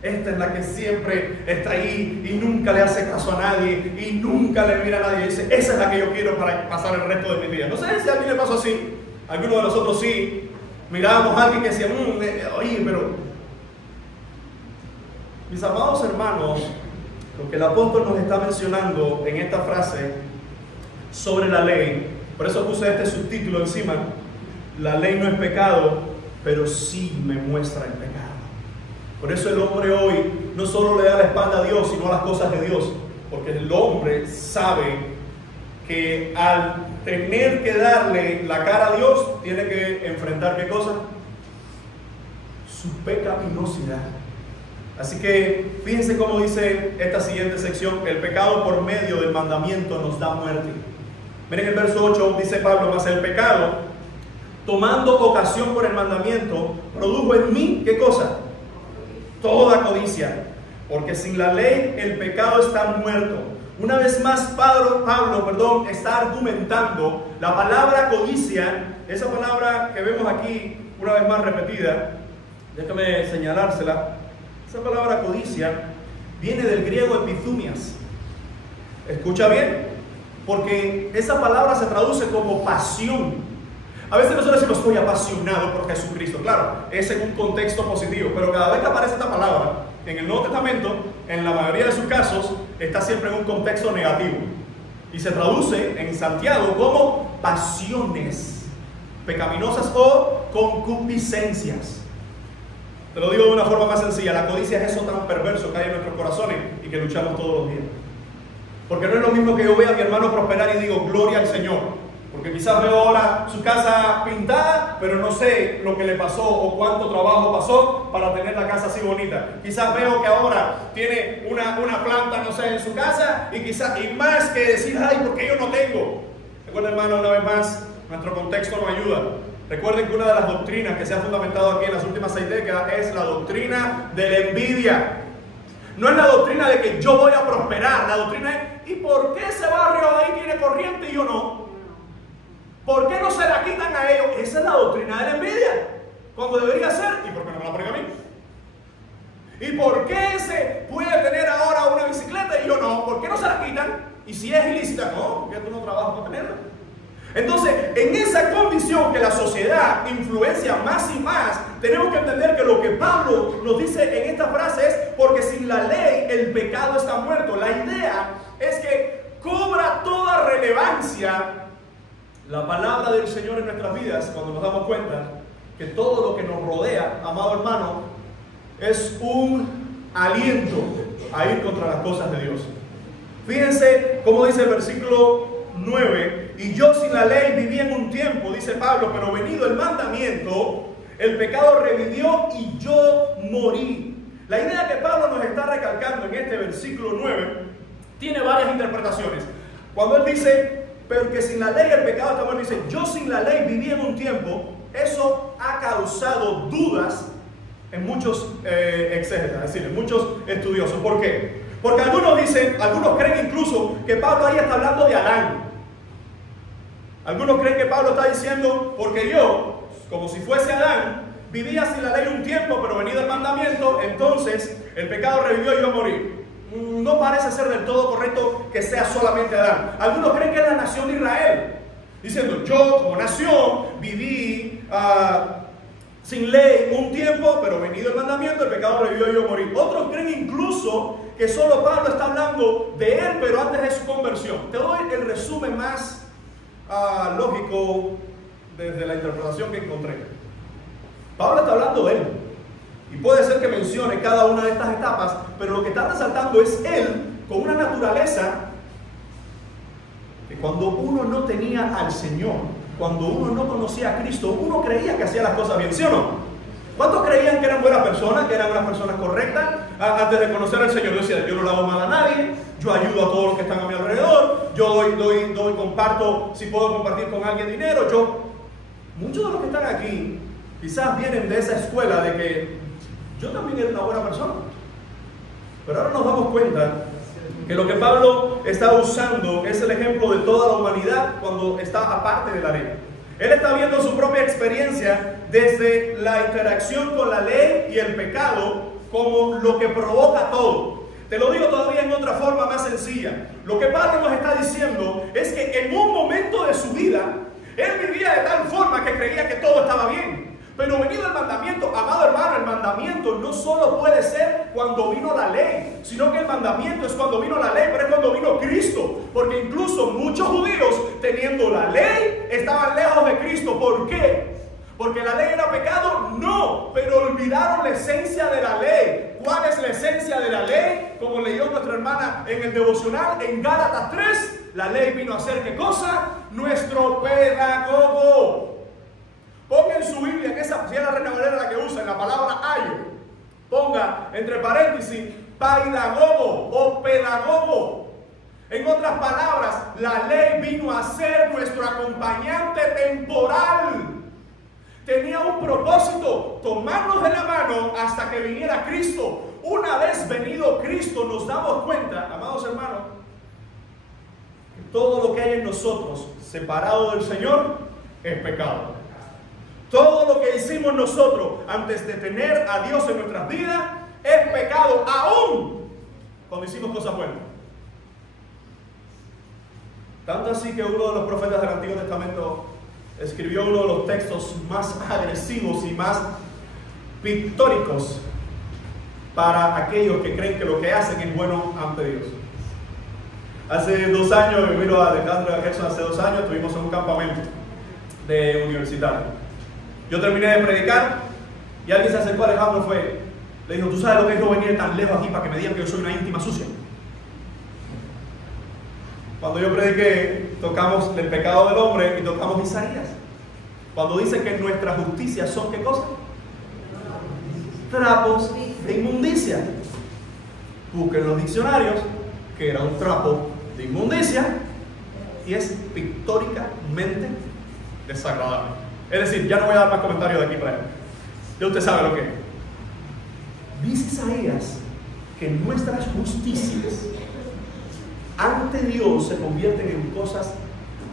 Esta es la que siempre está ahí y nunca le hace caso a nadie y nunca le mira a nadie. Y dice, esa es la que yo quiero para pasar el resto de mi vida. No sé si a alguien le pasó así. Algunos de nosotros sí. Mirábamos a alguien que decía, oye, pero... Mis amados hermanos, lo que el apóstol nos está mencionando en esta frase sobre la ley, por eso puse este subtítulo encima: la ley no es pecado, pero sí me muestra el pecado. Por eso el hombre hoy no solo le da la espalda a Dios, sino a las cosas de Dios. Porque el hombre sabe que al tener que darle la cara a Dios, tiene que enfrentar ¿qué cosa? Su pecaminosidad. Así que fíjense cómo dice esta siguiente sección: el pecado por medio del mandamiento nos da muerte. Miren el verso 8, dice Pablo, mas el pecado, tomando ocasión por el mandamiento, produjo en mí ¿qué cosa? Toda codicia, porque sin la ley el pecado está muerto. Una vez más Pablo, está argumentando la palabra codicia, esa palabra que vemos aquí una vez más repetida. Déjame señalársela. Esa palabra codicia viene del griego epithumias. Escucha bien, porque esa palabra se traduce como pasión. A veces nosotros decimos, estoy apasionado por Jesucristo. Claro, es en un contexto positivo, pero cada vez que aparece esta palabra en el Nuevo Testamento, en la mayoría de sus casos, está siempre en un contexto negativo. Y se traduce en Santiago como pasiones pecaminosas o concupiscencias. Te lo digo de una forma más sencilla: la codicia es eso tan perverso que hay en nuestros corazones y que luchamos todos los días. Porque no es lo mismo que yo vea a mi hermano prosperar y digo, gloria al Señor. Porque quizás veo ahora su casa pintada, pero no sé lo que le pasó o cuánto trabajo pasó para tener la casa así bonita. Quizás veo que ahora tiene una planta, no sé, en su casa y más que decir, ay, ¿por qué yo no tengo? Recuerden, hermano, una vez más, nuestro contexto nos ayuda. Recuerden que una de las doctrinas que se ha fundamentado aquí en las últimas 6 décadas es la doctrina de la envidia. No es la doctrina de que yo voy a prosperar. La doctrina es, ¿y por qué ese barrio ahí tiene corriente y yo no? ¿Por qué no se la quitan a ellos? Esa es la doctrina de la envidia. Cuando debería ser, ¿y por qué no me la ponen a mí? ¿Y por qué ese puede tener ahora una bicicleta y yo no? ¿Por qué no se la quitan? Y si es ilícita, no, porque tú no trabajas para tenerla. Entonces, en esa condición que la sociedad influencia más y más tenemos que entender que lo que Pablo nos dice en esta frase es porque sin la ley el pecado está muerto. La idea es que cobra toda relevancia la palabra del Señor en nuestras vidas cuando nos damos cuenta que todo lo que nos rodea, amado hermano, es un aliento a ir contra las cosas de Dios. Fíjense cómo dice el versículo 9: y yo sin la ley viví en un tiempo, dice Pablo, pero venido el mandamiento, el pecado revivió y yo morí. La idea que Pablo nos está recalcando en este versículo 9 tiene varias interpretaciones. Cuando él dice, pero que sin la ley el pecado está muerto, dice, yo sin la ley viví en un tiempo, eso ha causado dudas en muchos exégetas, es decir, en muchos estudiosos. ¿Por qué? Porque algunos creen incluso que Pablo ahí está hablando de Adán. Algunos creen que Pablo está diciendo, porque yo, como si fuese Adán, vivía sin la ley un tiempo, pero venido el mandamiento, entonces el pecado revivió y yo morí. No parece ser del todo correcto que sea solamente Adán. Algunos creen que es la nación de Israel, diciendo, yo como nación viví sin ley un tiempo, pero venido el mandamiento, el pecado revivió y yo morí. Otros creen incluso que solo Pablo está hablando de él, pero antes de su conversión. Te doy el resumen más lógico desde la interpretación que encontré. Pablo está hablando de él, y puede ser que mencione cada una de estas etapas, pero lo que está resaltando es él con una naturaleza que cuando uno no tenía al Señor, cuando uno no conocía a Cristo, uno creía que hacía las cosas bien, ¿sí o no? ¿Cuántos creían que eran buenas personas, que eran unas personas correctas antes de conocer al Señor? Yo decía, yo no le hago mal a nadie, yo ayudo a todos los que están a mi alrededor, yo comparto, si puedo compartir con alguien dinero, muchos de los que están aquí quizás vienen de esa escuela de que yo también era una buena persona. Pero ahora nos damos cuenta que lo que Pablo está usando es el ejemplo de toda la humanidad cuando está aparte de la ley. Él está viendo su propia experiencia desde la interacción con la ley y el pecado como lo que provoca todo. Te lo digo todavía en otra forma más sencilla. Lo que Pablo nos está diciendo es que en un momento de su vida, él vivía de tal forma que creía que todo estaba bien. Pero venido el mandamiento, amado hermano, el mandamiento no solo puede ser cuando vino la ley, sino que el mandamiento es cuando vino la ley, pero es cuando vino Cristo. Porque incluso muchos judíos, teniendo la ley, estaban lejos de Cristo. ¿Por qué? ¿Porque la ley era pecado? No, pero olvidaron la esencia de la ley. ¿Cuál es la esencia de la ley? Como leyó nuestra hermana en el devocional, en Gálatas 3, la ley vino a ser, ¿qué cosa? Nuestro pedagogo. Ponga en su Biblia, en esa, si es la Reina Valera la que usa, en la palabra ayo, ponga entre paréntesis, pedagogo o pedagogo. En otras palabras, la ley vino a ser nuestro acompañante temporal. Tenía un propósito, tomarnos de la mano hasta que viniera Cristo. Una vez venido Cristo, nos damos cuenta, amados hermanos, que todo lo que hay en nosotros separado del Señor es pecado. Todo lo que hicimos nosotros antes de tener a Dios en nuestras vidas es pecado, aún cuando hicimos cosas buenas. Tanto así que uno de los profetas del Antiguo Testamento escribió uno de los textos más agresivos y más pictóricos para aquellos que creen que lo que hacen es bueno ante Dios. Hace 2 años, me vino a Alejandro y a Gerson hace 2 años, estuvimos en un campamento de universitario. Yo terminé de predicar y alguien se acercó a Alejandro, le dijo, ¿tú sabes lo que es no venir tan lejos aquí para que me digan que yo soy una íntima sucia? Cuando yo prediqué, tocamos el pecado del hombre y tocamos Isaías. Cuando dice que nuestras justicias son, ¿qué cosa? Trapos de inmundicia. Busquen los diccionarios que era un trapo de inmundicia y es pictóricamente desagradable. Es decir, ya no voy a dar más comentarios de aquí para allá. Ya usted sabe lo que es. Dice Isaías que nuestras justicias ante Dios se convierten en cosas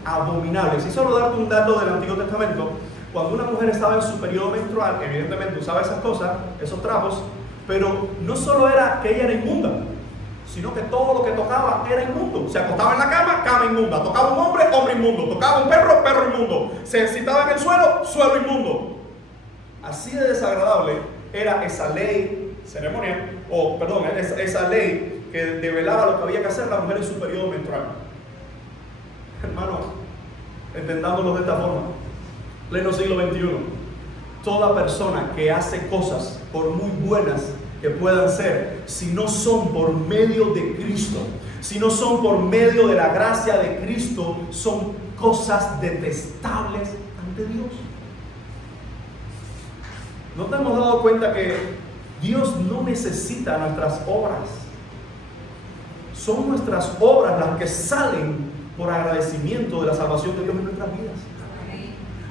abominables. Y solo darte un dato del Antiguo Testamento, cuando una mujer estaba en su periodo menstrual, evidentemente usaba esas cosas, esos trapos, pero no solo era que ella era inmunda, sino que todo lo que tocaba era inmundo. Se acostaba en la cama, cama inmunda. Tocaba un hombre, hombre inmundo. Tocaba un perro, perro inmundo. Se sentaba en el suelo, suelo inmundo. así de desagradable era esa ley ceremonial, esa ley que develaba lo que había que hacer la mujer en su periodo menstrual. Hermano, entendámoslo de esta forma. Pleno siglo XXI. Toda persona que hace cosas, por muy buenas que puedan ser, si no son por medio de Cristo, si no son por medio de la gracia de Cristo, son cosas detestables ante Dios. ¿No te hemos dado cuenta que Dios no necesita nuestras obras? Son nuestras obras las que salen por agradecimiento de la salvación de Dios en nuestras vidas.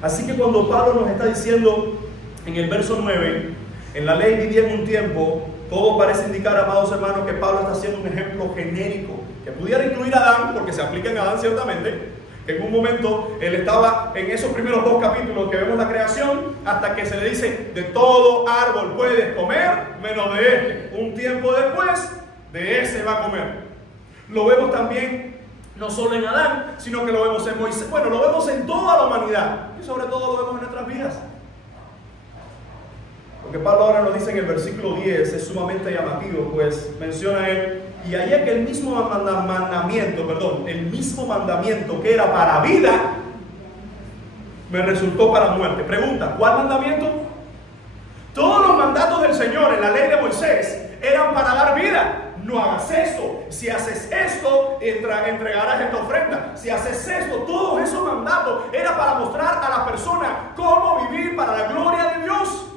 Así que cuando Pablo nos está diciendo en el verso 9, en la ley vivía en un tiempo, todo parece indicar, amados hermanos, que Pablo está haciendo un ejemplo genérico, que pudiera incluir a Adán, porque se aplica en Adán ciertamente, que en un momento él estaba en esos primeros 2 capítulos que vemos la creación, hasta que se le dice, de todo árbol puedes comer, menos de este. Un tiempo después, de ese va a comer. Lo vemos también no solo en Adán, sino que lo vemos en Moisés. Bueno, lo vemos en toda la humanidad y sobre todo lo vemos en nuestras vidas. Lo que Pablo ahora nos dice en el versículo 10 es sumamente llamativo, pues menciona él, y allá que el mismo mandamiento que era para vida, me resultó para muerte. Pregunta, ¿cuál mandamiento? Todos los mandatos del Señor en la ley de Moisés eran para dar vida. No hagas esto. Si haces esto, entregarás esta ofrenda. Si haces esto, todos esos mandatos eran para mostrar a la persona cómo vivir para la gloria de Dios.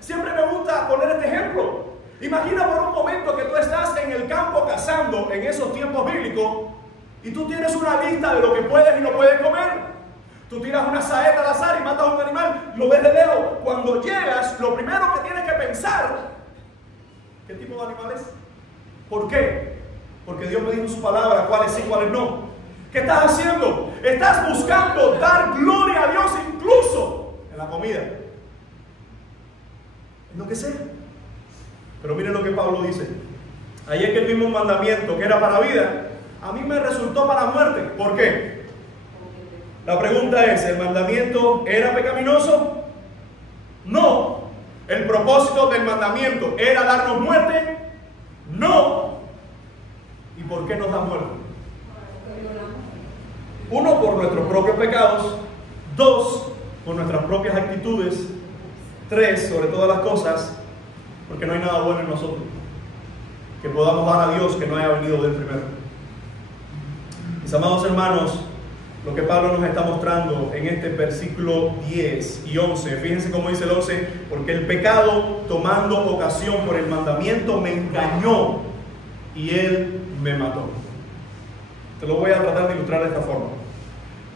Siempre me gusta poner este ejemplo. Imagina por un momento que tú estás en el campo cazando en esos tiempos bíblicos y tú tienes una lista de lo que puedes y no puedes comer. Tú tiras una saeta al azar y matas a un animal, lo ves de lejos. Cuando llegas, lo primero que tienes que pensar, ¿qué tipo de animal es? ¿Por qué? Porque Dios me dijo en su palabra cuáles sí, cuáles no. ¿Qué estás haciendo? Estás buscando dar gloria a Dios incluso en la comida. En lo que sea. Pero miren lo que Pablo dice. Ahí es que el mismo mandamiento que era para vida, a mí me resultó para muerte. ¿Por qué? La pregunta es, ¿el mandamiento era pecaminoso? No. ¿El propósito del mandamiento era darnos muerte? No. ¿Y por qué nos da muerte? 1, por nuestros propios pecados. 2, por nuestras propias actitudes. 3, sobre todas las cosas, porque no hay nada bueno en nosotros que podamos dar a Dios que no haya venido del primero. Mis amados hermanos, lo que Pablo nos está mostrando en este versículo 10 y 11, fíjense cómo dice el 11, porque el pecado, tomando ocasión por el mandamiento, me engañó y él me mató. Te lo voy a tratar de ilustrar de esta forma.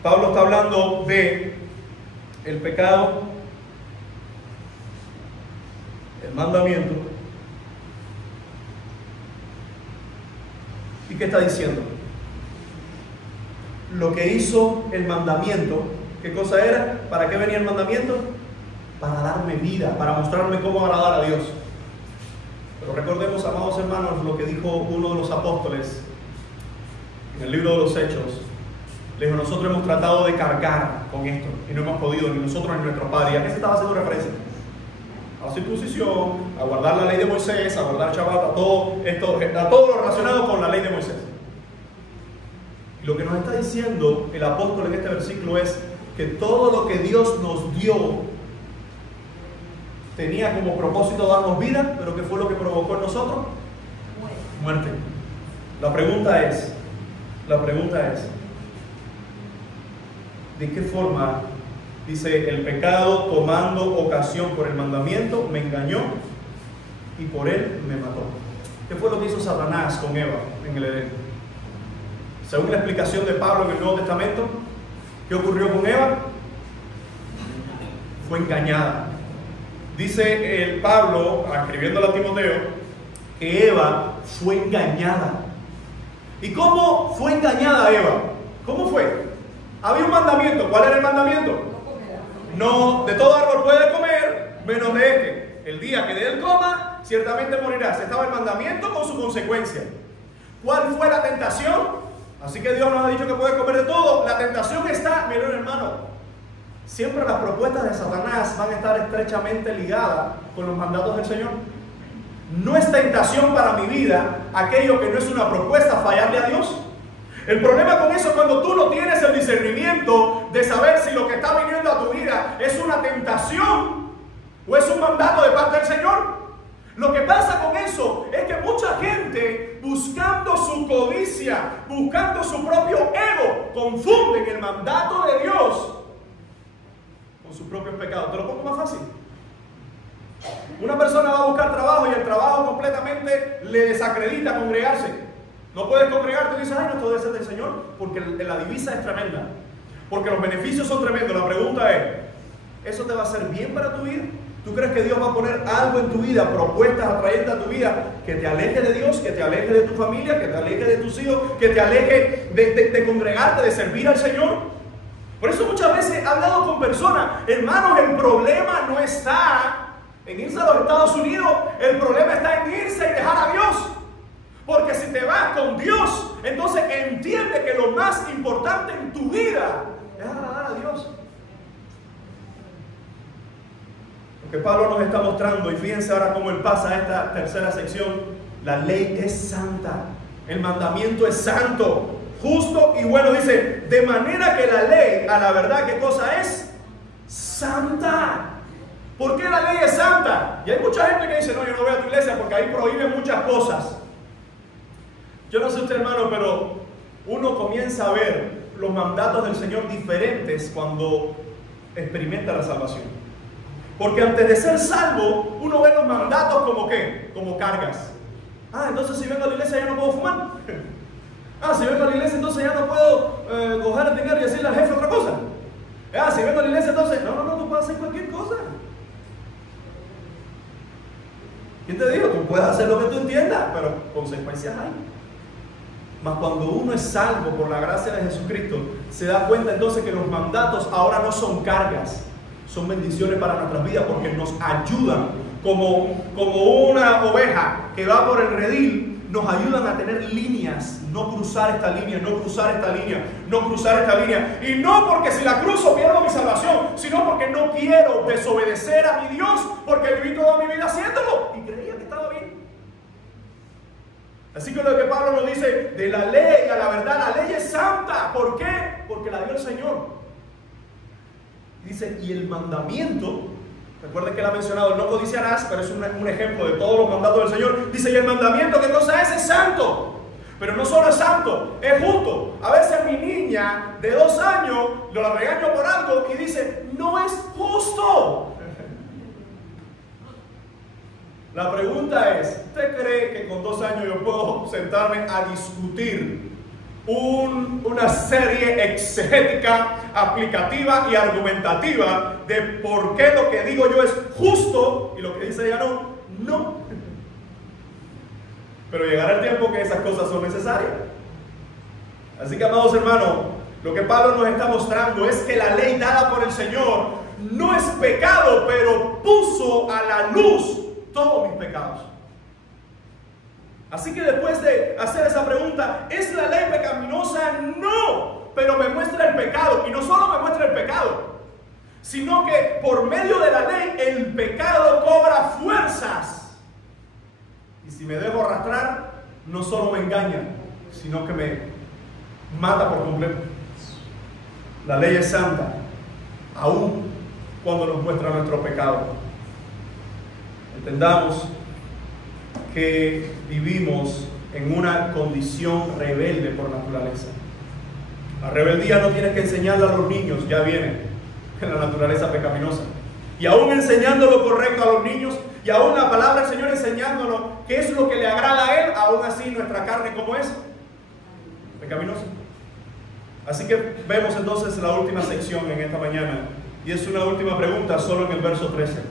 Pablo está hablando de el pecado, el mandamiento. ¿Y qué está diciendo? Lo que hizo el mandamiento, ¿qué cosa era? ¿Para qué venía el mandamiento? Para darme vida, para mostrarme cómo agradar a Dios. Pero recordemos, amados hermanos, lo que dijo uno de los apóstoles en el libro de los Hechos. Le dijo, nosotros hemos tratado de cargar con esto y no hemos podido, ni nosotros ni nuestro padre. ¿Y a qué se estaba haciendo referencia? A la circuncisión, a guardar la ley de Moisés, a guardar Shabbat, a todo lo relacionado con la ley de Moisés. Y lo que nos está diciendo el apóstol en este versículo es que todo lo que Dios nos dio tenía como propósito darnos vida, pero ¿qué fue lo que provocó en nosotros? Muerte. La pregunta es, ¿de qué forma? Dice, el pecado tomando ocasión por el mandamiento me engañó y por él me mató. ¿Qué fue lo que hizo Satanás con Eva en el Edén? Según la explicación de Pablo en el Nuevo Testamento, ¿qué ocurrió con Eva? Fue engañada. Dice el Pablo, escribiéndole a Timoteo, que Eva fue engañada. ¿Y cómo fue engañada Eva? ¿Cómo fue? Había un mandamiento. ¿Cuál era el mandamiento? No, de todo árbol puede comer, menos de este. El día que de él coma, ciertamente morirás. Estaba el mandamiento con su consecuencia. ¿Cuál fue la tentación? Así que Dios nos ha dicho que puede comer de todo. La tentación está, miren hermano, siempre las propuestas de Satanás van a estar estrechamente ligadas con los mandatos del Señor. No es tentación para mi vida aquello que no es una propuesta, fallarle a Dios. El problema con eso es cuando tú no tienes el discernimiento de saber si lo que está viniendo a tu vida es una tentación o es un mandato de parte del Señor. Lo que pasa con eso es que mucha gente, buscando su codicia, buscando su propio ego, confunden el mandato de Dios con sus propios pecados. Te lo pongo más fácil. Una persona va a buscar trabajo y el trabajo completamente le desacredita congregarse. No puedes congregarte y dices, ay, no, todo debe ser del Señor, porque la divisa es tremenda, porque los beneficios son tremendos. La pregunta es, ¿eso te va a hacer bien para tu vida? ¿Tú crees que Dios va a poner algo en tu vida, propuestas atrayentes a tu vida, que te aleje de Dios, que te aleje de tu familia, que te aleje de tus hijos, que te aleje de congregarte, de servir al Señor? Por eso muchas veces he hablado con personas, hermanos, el problema no está en irse a los Estados Unidos, el problema está en irse y dejar a Dios. Porque si te vas con Dios, entonces entiende que lo más importante en tu vida es agradar a Dios. Lo que Pablo nos está mostrando, y fíjense ahora cómo él pasa a esta tercera sección: la ley es santa, el mandamiento es santo, justo y bueno. Dice, de manera que la ley, a la verdad, ¿qué cosa es? Santa. ¿Por qué la ley es santa? Y hay mucha gente que dice, no, yo no voy a tu iglesia porque ahí prohíben muchas cosas. Yo no sé usted, hermano, pero uno comienza a ver los mandatos del Señor diferentes cuando experimenta la salvación. Porque antes de ser salvo, uno ve los mandatos como ¿qué? Como cargas. Ah, entonces si vengo a la iglesia ya no puedo fumar. Ah, si vengo a la iglesia entonces ya no puedo coger el dinero y decirle al jefe otra cosa. Ah, si vengo a la iglesia entonces, no, tú puedes hacer cualquier cosa. ¿Quién te dijo? Tú puedes hacer lo que tú entiendas, pero consecuencias hay. Mas cuando uno es salvo por la gracia de Jesucristo, se da cuenta entonces que los mandatos ahora no son cargas, son bendiciones para nuestras vidas, porque nos ayudan como una oveja que va por el redil, nos ayudan a tener líneas, no cruzar esta línea, no cruzar esta línea, no cruzar esta línea. Y no porque si la cruzo pierdo mi salvación, sino porque no quiero desobedecer a mi Dios, porque viví toda mi vida haciéndolo y creía que estaba bien. Así que lo que Pablo nos dice de la ley a la verdad, la ley es santa. ¿Por qué? Porque la dio el Señor. Dice, y el mandamiento, recuerden que él ha mencionado, no codiciarás, pero es un ejemplo de todos los mandatos del Señor. Dice, y el mandamiento, ¿qué cosa es? Es santo. Pero no solo es santo, es justo. A veces mi niña de 2 años, la regaño por algo y dice, no es justo. La pregunta es, ¿usted cree que con 2 años yo puedo sentarme a discutir una serie exegética, aplicativa y argumentativa de por qué lo que digo yo es justo y lo que dice ella no? No. Pero llegará el tiempo que esas cosas son necesarias. Así que, amados hermanos, lo que Pablo nos está mostrando es que la ley dada por el Señor no es pecado, pero puso a la luz todos mis pecados. Así que después de hacer esa pregunta, ¿es la ley pecaminosa? No, pero me muestra el pecado. Y no solo me muestra el pecado, sino que por medio de la ley el pecado cobra fuerzas. Y si me dejo arrastrar, no solo me engaña, sino que me mata por completo. La ley es santa, aún cuando nos muestra nuestro pecado. Entendamos que vivimos en una condición rebelde por naturaleza. La rebeldía no tienes que enseñarla a los niños, ya viene en la naturaleza pecaminosa. Y aún enseñando lo correcto a los niños, y aún la palabra del Señor enseñándonos qué es lo que le agrada a Él, aún así nuestra carne, ¿cómo es? Pecaminosa. Así que vemos entonces la última sección en esta mañana, y es una última pregunta solo en el verso 13.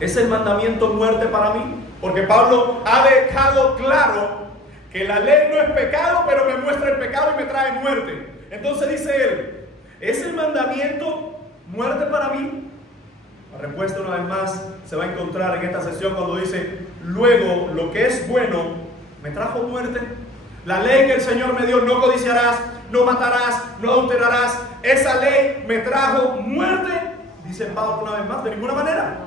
¿Es el mandamiento muerte para mí? Porque Pablo ha dejado claro que la ley no es pecado, pero me muestra el pecado y me trae muerte. Entonces dice él, ¿es el mandamiento muerte para mí? La respuesta una vez más se va a encontrar en esta sección cuando dice, luego lo que es bueno me trajo muerte. La ley que el Señor me dio, no codiciarás, no matarás, no adulterarás. Esa ley me trajo muerte, dice Pablo una vez más, de ninguna manera.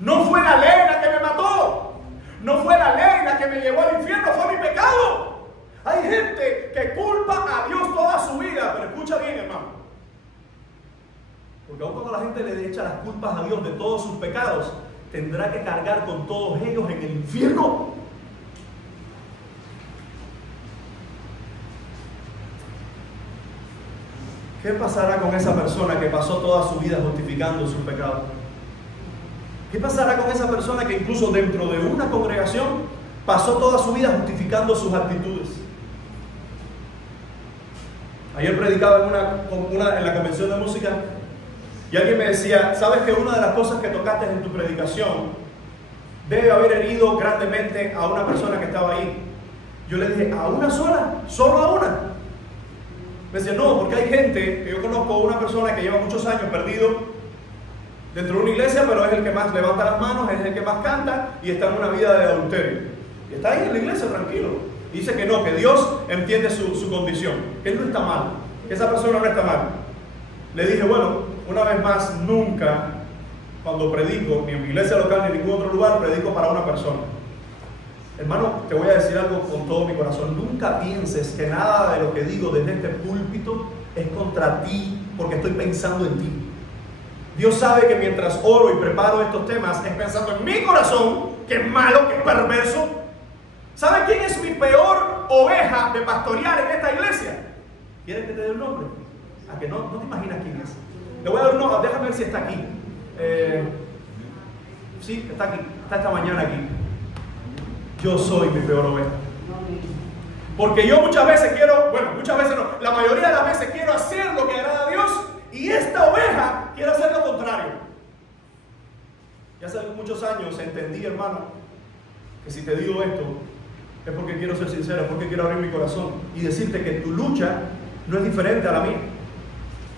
No fue la ley la que me mató, no fue la ley la que me llevó al infierno, fue mi pecado. Hay gente que culpa a Dios toda su vida, pero escucha bien, hermano. Porque aun cuando la gente le echa las culpas a Dios de todos sus pecados, tendrá que cargar con todos ellos en el infierno. ¿Qué pasará con esa persona que pasó toda su vida justificando sus pecados? ¿Qué pasará con esa persona que incluso dentro de una congregación pasó toda su vida justificando sus actitudes? Ayer predicaba en la convención de música y alguien me decía, ¿sabes que una de las cosas que tocaste en tu predicación debe haber herido grandemente a una persona que estaba ahí? Yo le dije, ¿a una sola? ¿Solo a una? Me decía, no, porque hay gente, que yo conozco una persona que lleva muchos años perdido dentro de una iglesia, pero es el que más levanta las manos, es el que más canta y está en una vida de adulterio. Y está ahí en la iglesia tranquilo. Dice que no, que Dios entiende su condición, que él no está mal, que esa persona no está mal. Le dije, bueno, una vez más, nunca, cuando predico, ni en mi iglesia local ni en ningún otro lugar, predico para una persona. Hermano, te voy a decir algo con todo mi corazón. Nunca pienses que nada de lo que digo desde este púlpito es contra ti, porque estoy pensando en ti. Dios sabe que mientras oro y preparo estos temas, es pensando en mi corazón, que es malo, que es perverso. ¿Sabe quién es mi peor oveja de pastorear en esta iglesia? ¿Quieres que te dé un nombre? ¿A que no te imaginas quién es? Le voy a dar un nombre, déjame ver si está aquí. Sí, está aquí, está esta mañana aquí. Yo soy mi peor oveja. Porque yo muchas veces quiero, bueno, muchas veces no, la mayoría de las veces quiero hacer lo que agrada a Dios y esta oveja quiere hacer lo contrario. Y hace muchos años entendí, hermano, que si te digo esto es porque quiero ser sincero, es porque quiero abrir mi corazón y decirte que tu lucha no es diferente a la mía.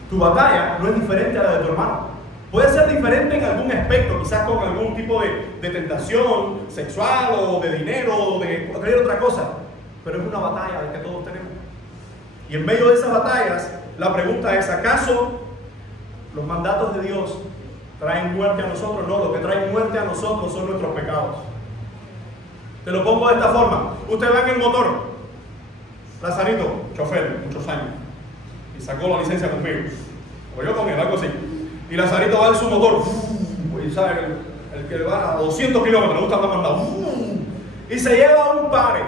Tu batalla no es diferente a la de tu hermano. Puede ser diferente en algún aspecto, quizás con algún tipo de tentación sexual o de dinero o de cualquier otra cosa, pero es una batalla de que todos tenemos. Y en medio de esas batallas, la pregunta es, ¿acaso los mandatos de Dios traen muerte a nosotros? No, lo que trae muerte a nosotros son nuestros pecados. Te lo pongo de esta forma. Usted va en el motor, Lazarito, chofer, muchos años, y sacó la licencia conmigo, o yo con él, algo así. Y Lazarito va en su motor, y sabe, el que va a 200 kilómetros, le gusta andar mandado, y se lleva un pare.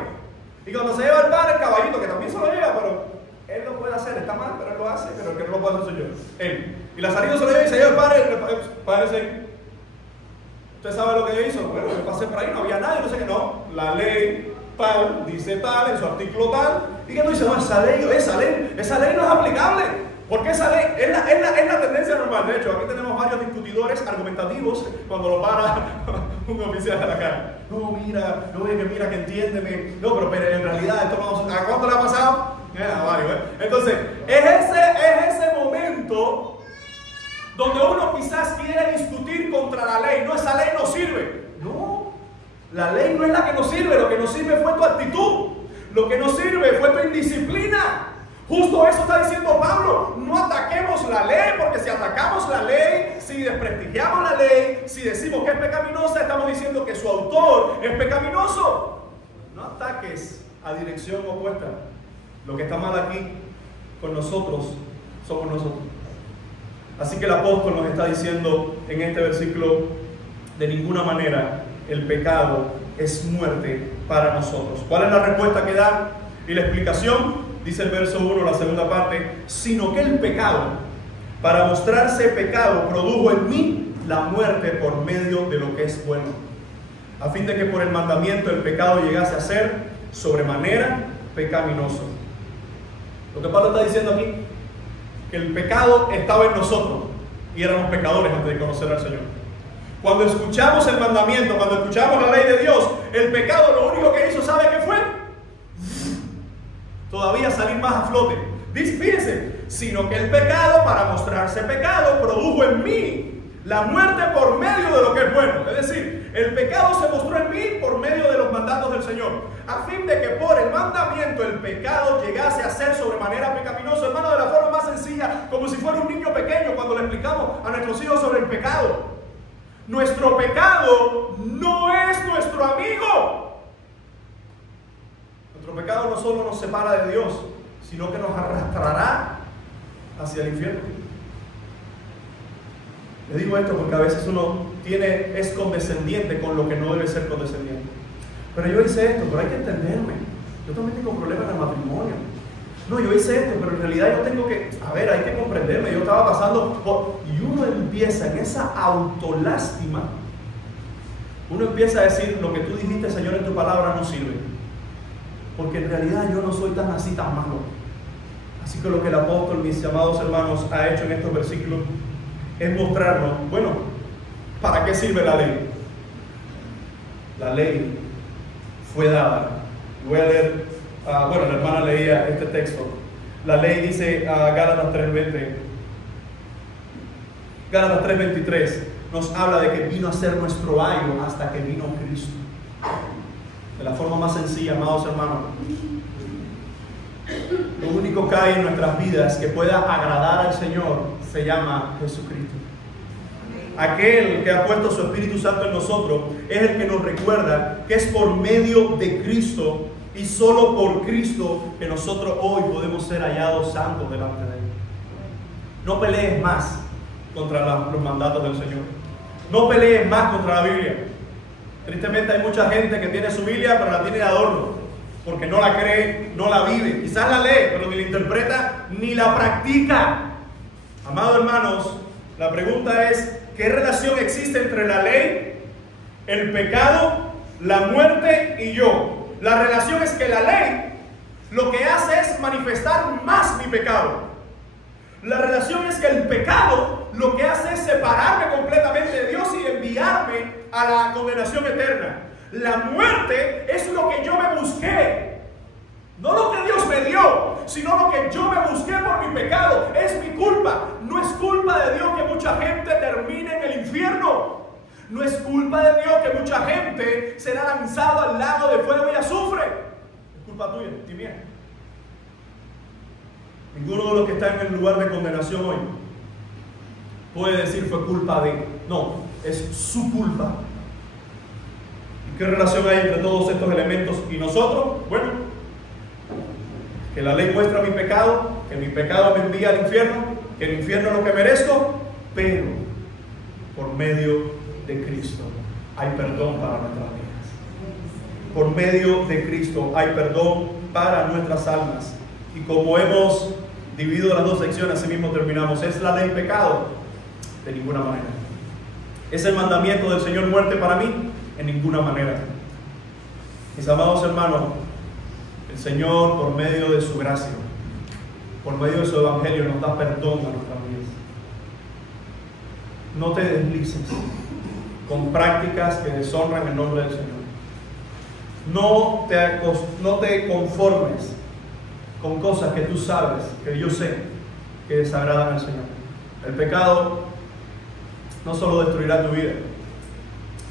Y cuando se lleva el pare, el caballito, que también se lo lleva, pero él lo puede hacer, está mal, pero él lo hace, pero el que no lo puede hacer soy yo, él. Y Lazarito se lo lleva y se lleva el pare, parece. ¿Usted sabe lo que yo hizo? Bueno, yo pasé por ahí, no había nadie, no sé qué, no. La ley tal dice tal, en su artículo tal, y que no dice, no, esa ley no es aplicable. Porque esa ley es la tendencia normal. De hecho, aquí tenemos varios discutidores argumentativos cuando lo para un oficial de la calle. No, mira, no, que entiéndeme. No, pero en realidad esto no. ¿A cuánto le ha pasado? A varios, ¿eh? Entonces, es ese momento donde uno quizás quiere discutir contra la ley. No, esa ley no sirve. No, la ley no es la que nos sirve. Lo que nos sirve fue tu actitud. Lo que nos sirve fue tu indisciplina. Justo eso está diciendo Pablo. No ataquemos la ley, porque si atacamos la ley, si desprestigiamos la ley, si decimos que es pecaminosa, estamos diciendo que su autor es pecaminoso. No ataques a dirección opuesta. Lo que está mal aquí con nosotros somos nosotros. Así que el apóstol nos está diciendo en este versículo, de ninguna manera el pecado es muerte para nosotros. ¿Cuál es la respuesta que da? Y la explicación, dice el verso 1, la segunda parte, sino que el pecado, para mostrarse pecado, produjo en mí la muerte por medio de lo que es bueno, a fin de que por el mandamiento el pecado llegase a ser sobremanera pecaminoso. Lo que Pablo está diciendo aquí, que el pecado estaba en nosotros y éramos pecadores antes de conocer al Señor. Cuando escuchamos el mandamiento, cuando escuchamos la ley de Dios, el pecado lo único que hizo, ¿sabe qué fue? Todavía salir más a flote. Fíjense, sino que el pecado, para mostrarse pecado, produjo en mí La muerte por medio de lo que es bueno. Es decir, el pecado se mostró en mí por medio de los mandatos del Señor, a fin de que por el mandamiento el pecado llegase a ser sobremanera pecaminoso. Hermano, de la forma más sencilla, como si fuera un niño pequeño cuando le explicamos a nuestros hijos sobre el pecado. Nuestro pecado no es nuestro amigo. Nuestro pecado no solo nos separa de Dios, sino que nos arrastrará hacia el infierno. Le digo esto porque a veces uno es condescendiente con lo que no debe ser condescendiente. Pero yo hice esto, pero hay que entenderme. Yo también tengo problemas en el matrimonio. No, yo hice esto, pero en realidad yo tengo que, hay que comprenderme. Yo estaba pasando por... Y uno empieza en esa autolástima. Uno empieza a decir, lo que tú dijiste, Señor, en tu palabra no sirve. Porque en realidad yo no soy tan así, tan malo. Así que lo que el apóstol, mis amados hermanos, ha hecho en estos versículos es mostrarnos, bueno, ¿para qué sirve la ley? La ley fue dada. Voy a leer, la hermana leía este texto. La ley dice, Gálatas 3:20, Gálatas 3:23, nos habla de que vino a ser nuestro ayo hasta que vino Cristo. De la forma más sencilla, amados hermanos, lo único que hay en nuestras vidas que pueda agradar al Señor se llama Jesucristo. Aquel que ha puesto su Espíritu Santo en nosotros es el que nos recuerda que es por medio de Cristo y solo por Cristo que nosotros hoy podemos ser hallados santos delante de Él. No pelees más contra los mandatos del Señor. No pelees más contra la Biblia. Tristemente hay mucha gente que tiene su Biblia pero la tiene de adorno, porque no la cree, no la vive. Quizás la lee, pero ni la interpreta ni la practica. Amados hermanos, la pregunta es, ¿qué relación existe entre la ley, el pecado, la muerte y yo? La relación es que la ley lo que hace es manifestar más mi pecado. La relación es que el pecado lo que hace es separarme completamente de Dios y enviarme a la condenación eterna. La muerte es lo que yo me busqué, no lo que Dios me dio, sino lo que yo me busqué por mi pecado. Es mi culpa. No es culpa de Dios que mucha gente termine en el infierno. No es culpa de Dios que mucha gente será lanzado al lago de fuego y azufre. Es culpa tuya y mía. Ninguno de los que están en el lugar de condenación hoy puede decir fue culpa de. No, es su culpa. ¿Y qué relación hay entre todos estos elementos y nosotros? Bueno, que la ley muestra mi pecado, que mi pecado me envía al infierno, que el infierno es lo que merezco, pero por medio de Cristo hay perdón para nuestras vidas. Por medio de Cristo hay perdón para nuestras almas. Y como hemos dividido las dos secciones, así mismo terminamos. ¿Es la ley pecado? De ninguna manera. ¿Es el mandamiento del Señor muerte para mí? En ninguna manera. Mis amados hermanos, el Señor, por medio de su gracia, por medio de su evangelio, nos da perdón a nuestras vidas. No te deslices con prácticas que deshonran el nombre del Señor. No te conformes con cosas que tú sabes, que yo sé, que desagradan al Señor. El pecado no solo destruirá tu vida,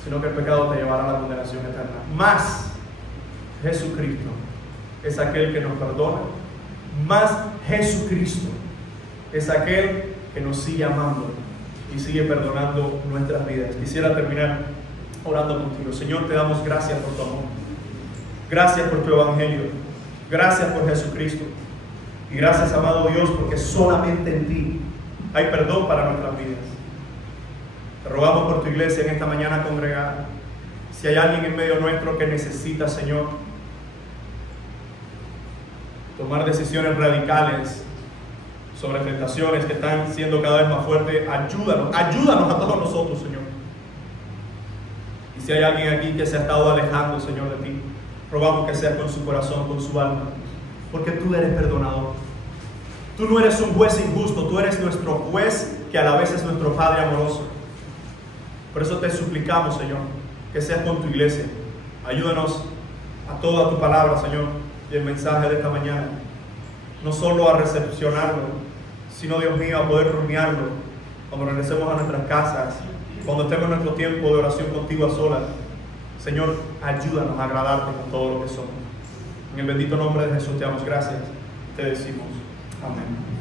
sino que el pecado te llevará a la condenación eterna. Más Jesucristo es aquel que nos perdona. Más Jesucristo es aquel que nos sigue amando y sigue perdonando nuestras vidas. Quisiera terminar orando contigo. Señor, te damos gracias por tu amor. Gracias por tu evangelio. Gracias por Jesucristo. Y gracias, amado Dios, porque solamente en ti hay perdón para nuestras vidas. Te rogamos por tu iglesia en esta mañana congregada. Si hay alguien en medio nuestro que necesita, Señor, tomar decisiones radicales sobre tentaciones que están siendo cada vez más fuertes, ayúdanos a todos nosotros, Señor. Y si hay alguien aquí que se ha estado alejando, Señor, de ti, rogamos que seas con su corazón, con su alma, porque tú eres perdonador. Tú no eres un juez injusto, tú eres nuestro juez que a la vez es nuestro Padre amoroso. Por eso te suplicamos, Señor, que seas con tu iglesia. Ayúdanos a toda tu palabra, Señor, y el mensaje de esta mañana. No solo a recepcionarlo, sino, Dios mío, a poder rumiarlo cuando regresemos a nuestras casas, cuando estemos en nuestro tiempo de oración contigo a solas. Señor, ayúdanos a agradarte con todo lo que somos. En el bendito nombre de Jesús te damos gracias. Te decimos amén.